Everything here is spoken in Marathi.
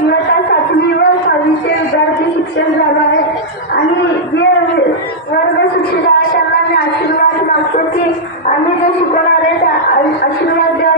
इयत्ता 7वी व 6वीचे विद्यार्थी शिक्षक झालो आहे आणि जे वर्ग शिक्षक आहेत त्यांना मी आशीर्वाद मागतो की आम्ही जे शिकवणार आहे त्या आशीर्वाद द्यावा